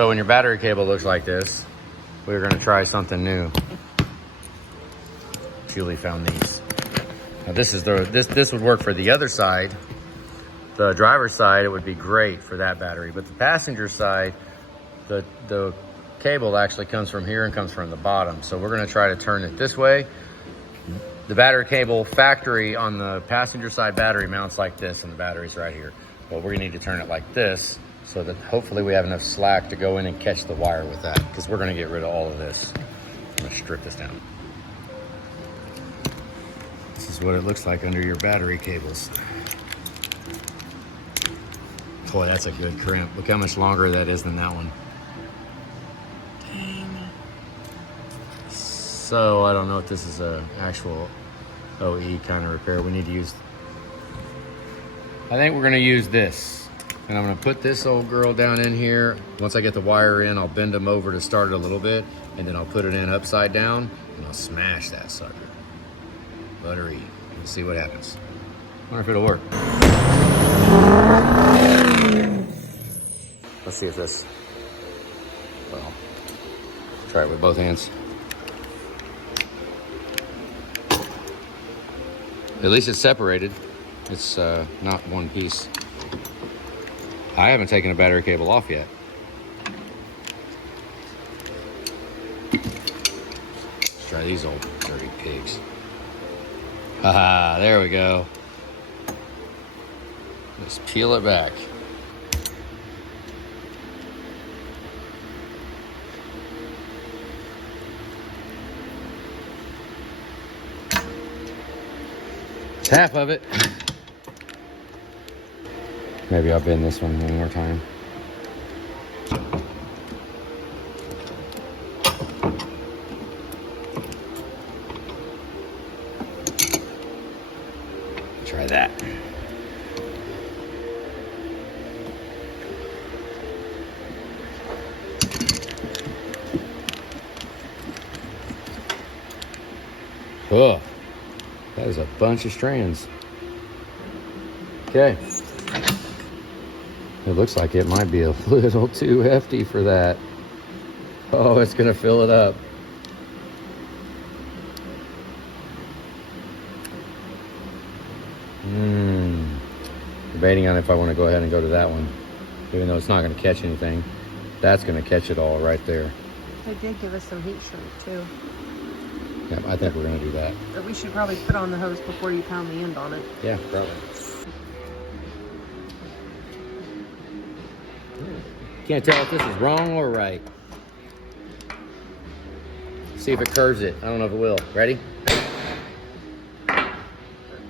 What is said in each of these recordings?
So when your battery cable looks like this, we're gonna try something new. Julie found these. Now this is this would work for the other side. The driver's side, it would be great for that battery, but the passenger side, the cable actually comes from here and comes from the bottom. So we're gonna try to turn it this way. The battery cable factory on the passenger side battery mounts like this, and the battery's right here. But we're gonna need to turn it like this so that hopefully we have enough slack to go in and catch the wire with that, because we're gonna get rid of all of this. I'm gonna strip this down. This is what it looks like under your battery cables. Boy, that's a good crimp. Look how much longer that is than that one. Dang. So I don't know if this is a actual OE kind of repair. We need to use, I think we're gonna use this. And I'm gonna put this old girl down in here. Once I get the wire in, I'll bend them over to start it a little bit, and then I'll put it in upside down, and I'll smash that sucker. Buttery. Let's see what happens. I wonder if it'll work. Let's see if this, well, try it with both hands. At least it's separated. It's not one piece. I haven't taken a battery cable off yet. Let's try these old dirty pigs. Haha, there we go. Let's peel it back. It's half of it. Maybe I'll bend this one more time. Try that. Oh, that is a bunch of strands. Okay. It looks like it might be a little too hefty for that. Oh, it's gonna fill it up. Debating on if I want to go ahead and go to that one, even though it's not gonna catch anything. That's gonna catch it all right there. They did give us some heat shrink too. Yeah, I think we're gonna do that. But we should probably put on the hose before you pound the end on it. Yeah, probably. Can't tell if this is wrong or right. See if it curves it. I don't know if it will. Ready?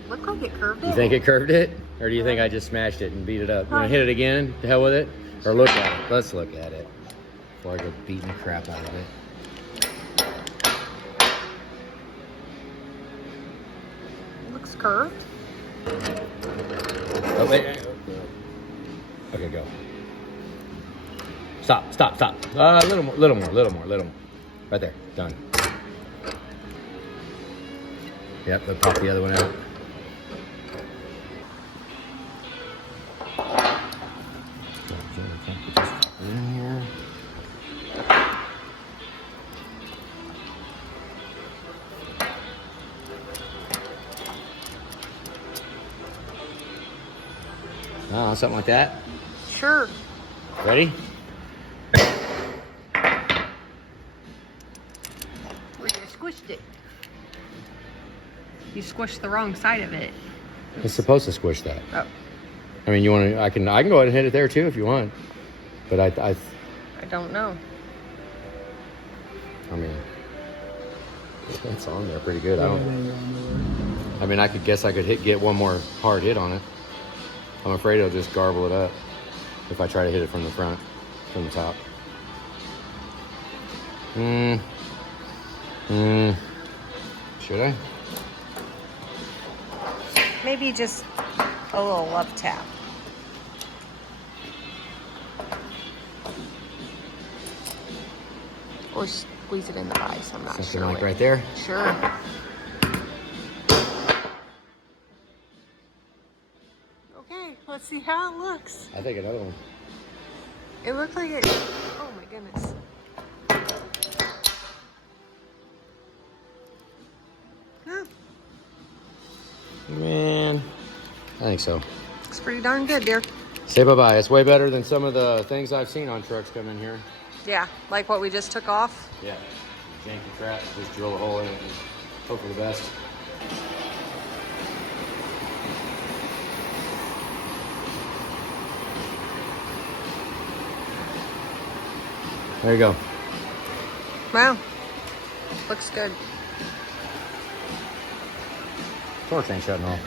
Looked like it curved it. You think it curved it? Or do you think I just smashed it and beat it up? You wanna hit it again? To hell with it? Or look at it? Let's look at it before I go beating the crap out of it. It looks curved. Oh, wait. Okay, go. Stop, stop, stop. A little more, little more, little more, little more. Right there, done. Yep, let's pop the other one out. In here. Oh, something like that. Sure. Ready? Where you squished it. You squished the wrong side of it. It's supposed to squish that. Oh. I mean, you want to? I can go ahead and hit it there too if you want. But I don't know. I mean, it's on there pretty good. I mean, I could guess I could get one more hard hit on it. I'm afraid it'll just garble it up if I try to hit it from the front, from the top. Should I? Maybe just a little love tap. Or squeeze it in the vise. I'm not Something sure. like right there? Sure. Okay, let's see how it looks. I think another one. It looks like it. Oh my goodness. Huh, Man, I think so. looks pretty darn good, dear. Say bye-bye. It's way better than some of the things I've seen on trucks come in here. Yeah, like what we just took off. Yeah. Janky trap. Just drill a hole in it and hope for the best. There you go. Wow, looks good. Torch ain't shutting off.